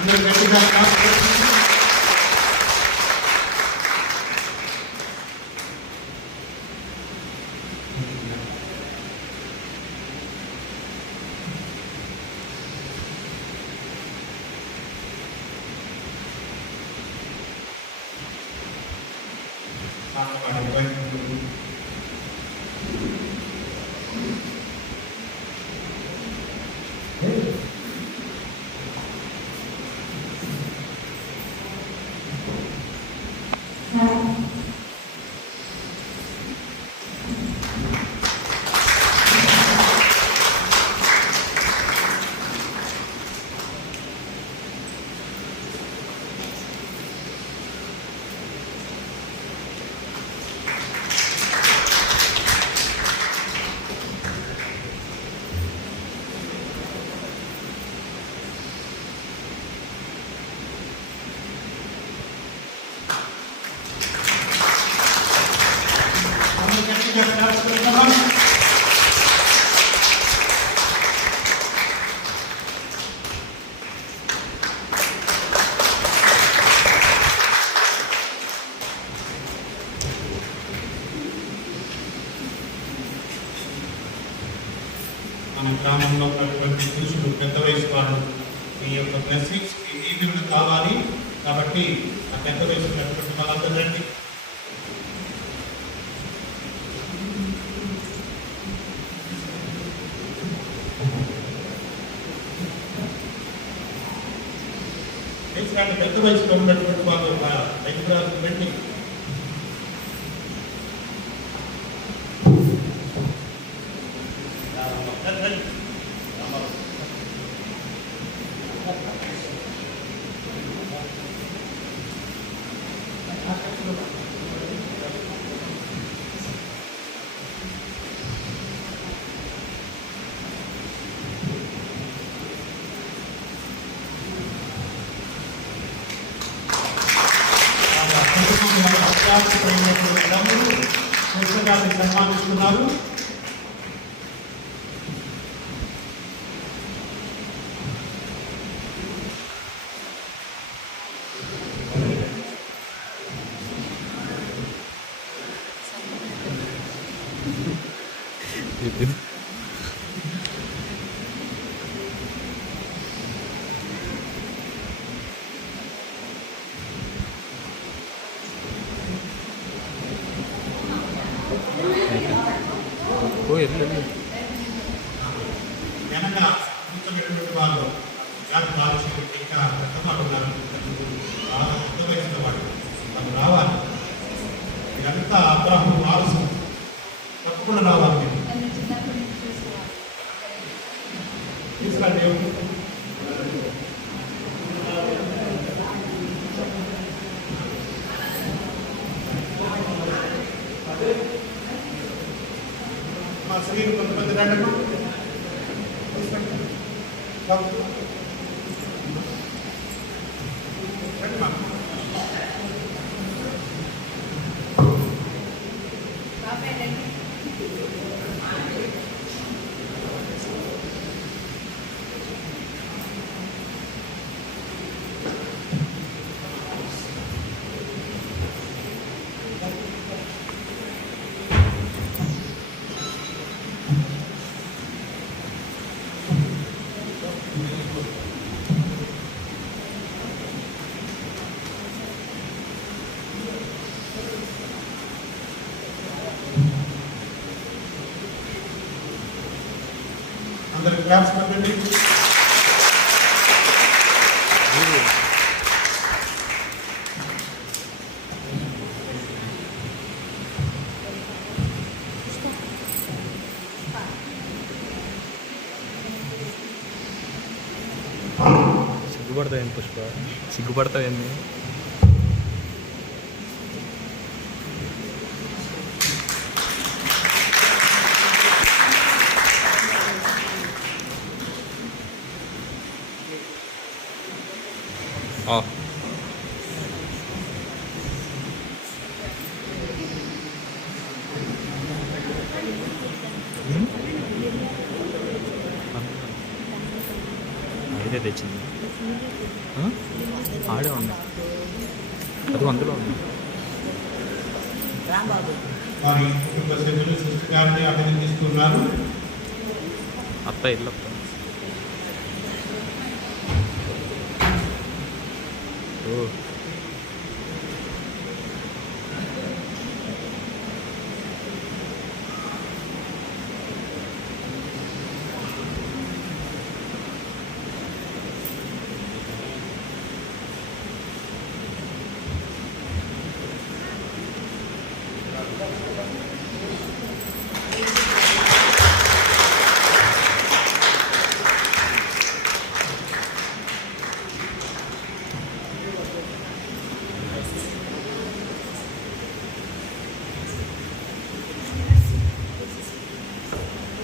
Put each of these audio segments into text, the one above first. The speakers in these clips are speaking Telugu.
అందరూ గట్టిగా మన గ్రామంలో ఉన్నటువంటి పురుషులు పెద్ద వయసు వారు మీ యొక్క బ్లెస్సింగ్స్ ఈవెంట్ కావాలి కాబట్టి ఆ పెద్ద వయసు ఉన్నటువంటి వాళ్ళందరూ రండి. పెద్ద వయసులో ఉన్నటువంటి వాళ్ళు రైతురాలు రండి. పుస్తకాన్ని సన్మానిస్తున్నారు. వెనక కూర్చోబెట్టినటువంటి వాళ్ళు ఇంకా పెద్దవాళ్ళు ఉన్నారు, బాగా పెద్ద వయసున్న వాళ్ళు వాళ్ళు రావాలి. మీరంతా అబ్రాహం వారసు తప్పకుండా రావాలి. మీరు తీసుకురండి. మా స్త్రీలు కొంతమంది రండమ్మా. అందరికి క్లాప్స్ పెట్టండి. సిగ్గుపడతాయండి పుష్ప, సిగ్గుపడతాయండి. అయితే తెచ్చింది ఆడే ఉంది అది అందులో ఉంది. వారి కుటుంబ సభ్యులు సిస్టర్ గారిని అభినందిస్తున్నారు. అత్త ఇల్లు ఓ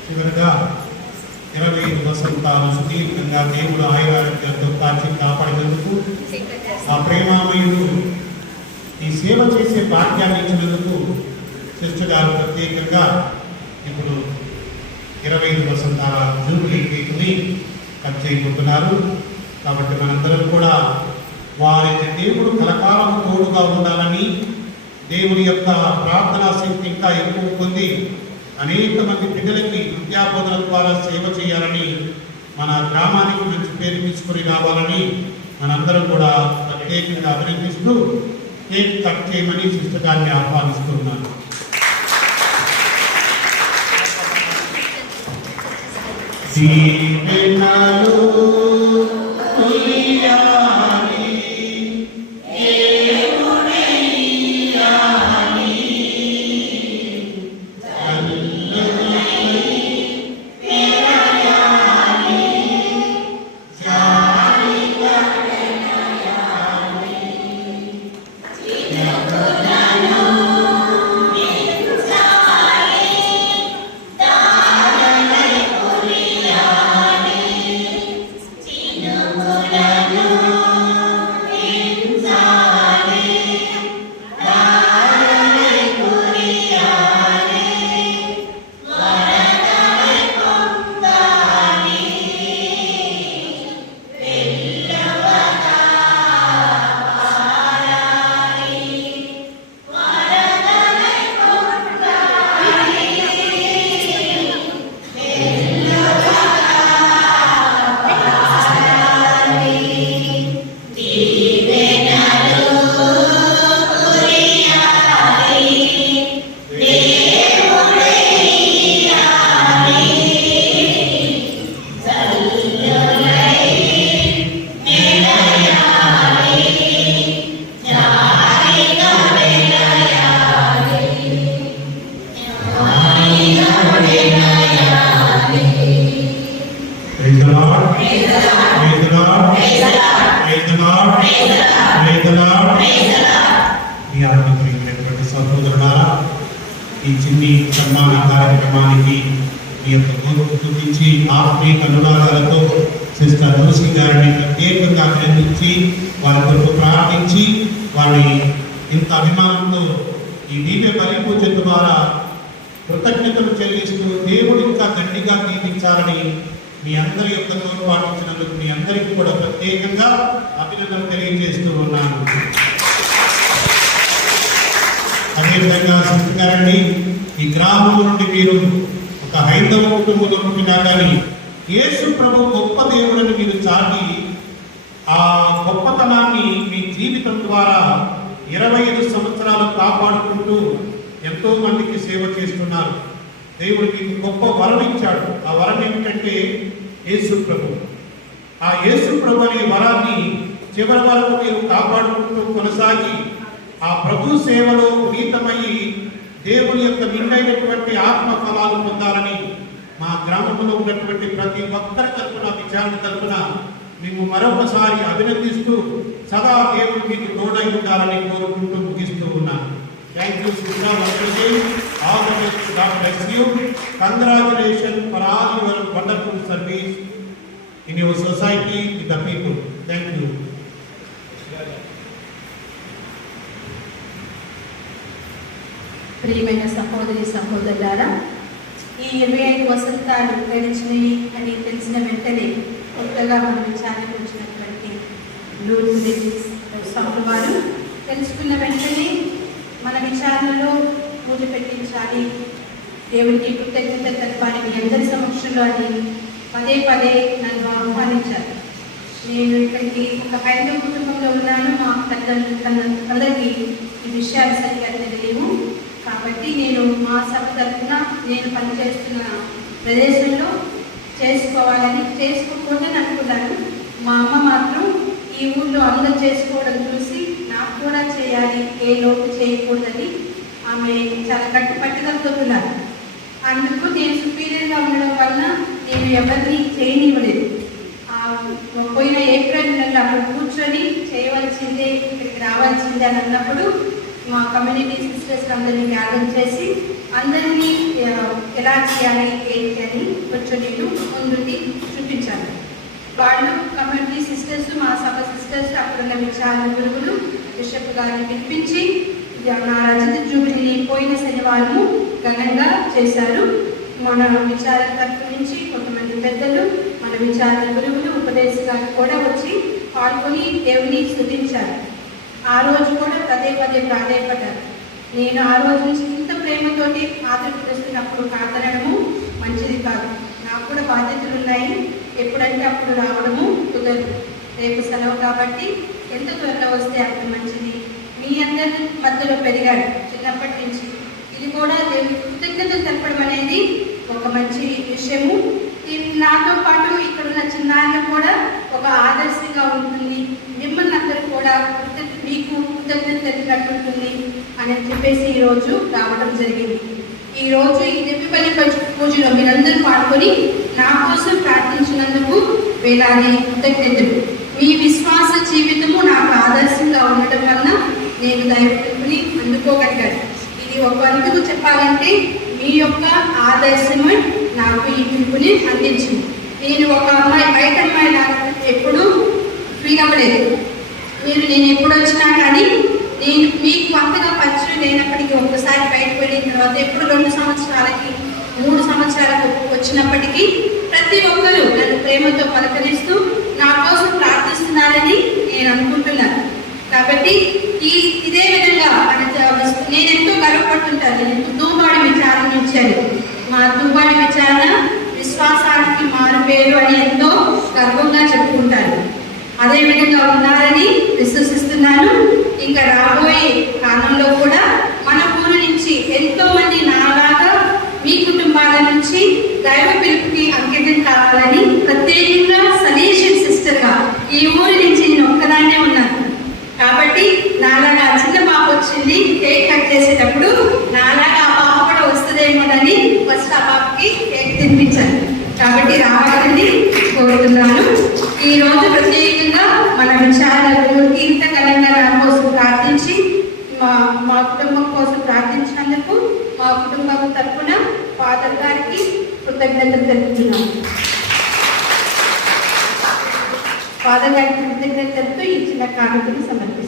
చివరిగా 25 వసంతాలు సుదీర్ఘంగా దేవుడు ఆయురారోగ్యంతో కాచి కాపాడినందుకు ఆ ప్రేమామయుడు ఈ సేవ చేసే భాగ్యాన్ని ఇచ్చినందుకు సిస్టర్ గారు ప్రత్యేకంగా ఇప్పుడు 25 వసంతాల జూబిలీ కేక్ని కట్ చేయబోతున్నారు. కాబట్టి మనందరం కూడా వారికి దేవుడు కలకాలం తోడుగా ఉండాలని, దేవుని యొక్క ప్రార్థనా శక్తి ఇంకా ఎక్కువ పొంది అనేక మంది బిడ్డలకి విద్యాబోధన ద్వారా సేవ చేయాలని, మన గ్రామానికి మంచి పేరు తీసుకొని రావాలని మనందరం కూడా ప్రత్యేకంగా అభినందిస్తూ కేక్ కట్ చేయమని సిస్టర్ గారిని ఆహ్వానిస్తున్నాను. సహోదరులారా, ఈ చిన్ని సన్మాన కార్యక్రమానికి మీ యొక్క గౌరవం చూపించి ఆత్మీయ అనురాగాలతో సిస్టర్ లూసీ గారిని ప్రత్యేకంగా అభినందించి వారి కొరకు ప్రార్థించి వారి ఇంత అభిమానంతో ఈ దివ్య బలి పూజ ద్వారా కృతజ్ఞతలు చెల్లిస్తూ దేవుడు ఇంకా గట్టిగా దీవించాలని మీ అందరి యొక్క తోడ్పాటు ఇచ్చినందుకు మీ అందరికీ కూడా ప్రత్యేకంగా అభినందనలు తెలియజేస్తూ ఉన్నాను. అదేవిధంగా సిస్టర్ ఈ గ్రామం నుండి మీరు ఒక హైందవ కుటుంబంలో పుట్టినా కానీ యేసు ప్రభు గొప్ప దేవుడిని మీరు చాటి ఆ గొప్పతనాన్ని మీ జీవితం ద్వారా 25 సంవత్సరాలు కాపాడుకుంటూ ఎంతో మందికి సేవ చేస్తున్నారు. దేవుడు మీకు గొప్ప వరం ఇచ్చాడు. ఆ వరం ఏమిటంటే యేసు ప్రభు. ఆ యేసు ప్రభు అనే వరాన్ని చివరి వరకు మీరు కాపాడుకుంటూ కొనసాగి ఆ ప్రభు సేవలో పునీతమయ్యి దేవుని యొక్క నిండైనటువంటి ఆత్మ ఫలాలు పొందాలని మా గ్రామంలో ఉన్నటువంటి ప్రతి ఒక్కరి తరఫున విచారణ తరఫున మేము మరొకసారి అభినందిస్తూ సదా దేవుడు మీకు తోడై ఉండాలని కోరుకుంటూ ముగిస్తూ ఉన్నాను. Thank you sister. All the best. God bless you. Congratulation for all your wonderful service in your society with the people. Thank you. ప్రియమైన సహోదరి సహోదరులారా, ఈ 25 వసంతాలు గడిచినవి అని తెలిసిన వెంటనే కొత్తగా మన విచారణకు వచ్చినటువంటి లూర్స్ సభ్యులు వారు తెలుసుకున్న వెంటనే మన విచారణలో పూజ పెట్టించాలి, దేవునికి కృతజ్ఞత తెలపాలి మీ అందరి సమక్షంలో అని పదే పదే నన్ను ఆహ్వానించారు. నేను ఇక్కడికి ఒక హైందవ కుటుంబంలో ఉన్నాను. మా అందరికీ ఈ విషయాలు సరిగ్గా తెలియవు. కాబట్టి నేను మా సభ తరఫున నేను పనిచేస్తున్న ప్రదేశంలో చేసుకోకపోతే అనుకున్నాను. మా అమ్మ మాత్రం ఈ ఊళ్ళో అందరూ చేసుకోవడం చూసి నాకు కూడా చేయాలి, ఏ లోపు చేయకూడదని ఆమె చాలా గట్టి పట్టుదలతో ఉన్నారు. అందుకు నేను సుపీరియర్గా ఉండడం వలన నేను ఎవరిని చేయనివ్వలేదు. పోయిన ఏప్రిల్ నెలలో అక్కడ కూర్చొని చేయవలసిందే, ఇక్కడికి రావాల్సిందే అని అన్నప్పుడు మా కమ్యూనిటీ సిస్టర్స్ అందరినీ గ్యాదర్ చేసి అందరినీ ఎలా చేయాలి ఏంటి అని కొంచెం నేను ముందుండి చూపించాను. వాళ్ళు కమ్యూనిటీ సిస్టర్స్, మా సభ సిస్టర్స్, అక్కడున్న విచారణ గురువులు బిషప్ గారిని పిలిపించి నా రజత జూబిలీని పోయిన శనివారము ఘనంగా చేశారు. మన విచారణ తరఫు నుంచి కొంతమంది పెద్దలు, మన విచారణ గురువులు, ఉపదేశకాలు కూడా వచ్చి పాల్గొని దేవుని స్తుతించారు. ఆ రోజు కూడా పదే పదే ప్రాధాన్యపడ్డారు. నేను ఆ రోజు నుంచి ఇంత ప్రేమతోటి పాత్రలు పిలుస్తున్నప్పుడు కాదనడము మంచిది కాదు. నాకు కూడా బాధ్యతలు ఉన్నాయి, ఎప్పుడంటే అప్పుడు రావడము కుదరదు. రేపు సెలవు కాబట్టి ఎంత త్వరలో వస్తే అంత మంచిది. మీ అందరి మధ్యలో పెరిగాడు చిన్నప్పటి నుంచి. ఇది కూడా దేవుని కృతజ్ఞతలు తెలపడం అనేది ఒక మంచి విషయము. నాతో పాటు ఇక్కడ ఉన్న చిన్నారులు కూడా ఒక ఆదర్శంగా ఉంటుంది. మిమ్మల్ని అందరూ కూడా మీకు కృతజ్ఞత తెలిపినట్టుంటుంది అని చెప్పేసి ఈరోజు రావడం జరిగింది. ఈరోజు ఈ దెబ్బపల్లి పూజలో మీరందరూ పాల్గొని నా కోసం ప్రార్థించినందుకు వేలాది కృతజ్ఞతలు. మీ విశ్వాస జీవితము నాకు ఆదర్శంగా ఉండటం వలన నేను దైవని అందుకోగలిగాను. ఇది ఒక అందుకు చెప్పాలంటే మీ యొక్క ఆదర్శమే నాకు ఈ పిలుపుని అందించింది. నేను ఒక అమ్మాయి బయట అమ్మాయి నాకు ఎప్పుడూ ఫీల్ అవ్వలేదు. నేను ఎప్పుడు వచ్చినా కానీ నేను మీకు అంతగా పరిచయం లేనప్పటికీ ఒక్కసారి బయటకు వెళ్ళిన తర్వాత ఎప్పుడు 2 సంవత్సరాలకి 3 సంవత్సరాలకు వచ్చినప్పటికీ ప్రతి ఒక్కరూ నన్ను ప్రేమతో పలకరిస్తూ నా కోసం ప్రార్థిస్తున్నారని నేను అనుకుంటున్నాను. కాబట్టి ఇదే విధంగా నేను ఎంతో గర్వపడుతుంటాను. నేను దూబాడి విచారణ ఇచ్చాను. మా దూబాడి విచారణ విశ్వాసానికి మారుపేరు అని ఎంతో గర్వంగా చెప్పుకుంటాను. అదేవిధంగా ఉన్నారని విశ్వసిస్తున్నాను. ఇంకా రాబోయే కాలంలో కూడా మన ఊరి నుంచి ఎంతో మంది నాలాగా మీ కుటుంబాల నుంచి దైవ పిలుపుకి అంకితం కావాలని ప్రత్యేకంగా సజెషన్ సిస్టర్గా ఈ ఊరి నుంచి నేను ఒక్కదాన్నే ఉన్నాను. కాబట్టి నాలాగా చిన్న పాప వచ్చింది, కేక్ కట్ చేసేటప్పుడు నాలాగా ఆ పాప కూడా వస్తుందేమోనని ఫస్ట్ ఆ పాపకి కేక్ తినిపించాను. కాబట్టి రావాలని కోరుతున్నాను. ఈరోజు ప్రత్యేకంగా మన విచారణకు ఇంత ఘనంగా నా కోసం ప్రార్థించి మా కుటుంబం కోసం ప్రార్థించినందుకు మా కుటుంబం తరఫున ఫాదర్ గారికి కృతజ్ఞతలు తెలుపుతున్నాను. ఫాదర్ గారికి కృతజ్ఞతలతో ఈ చిన్న కానుకను సమర్పిస్తున్నాను.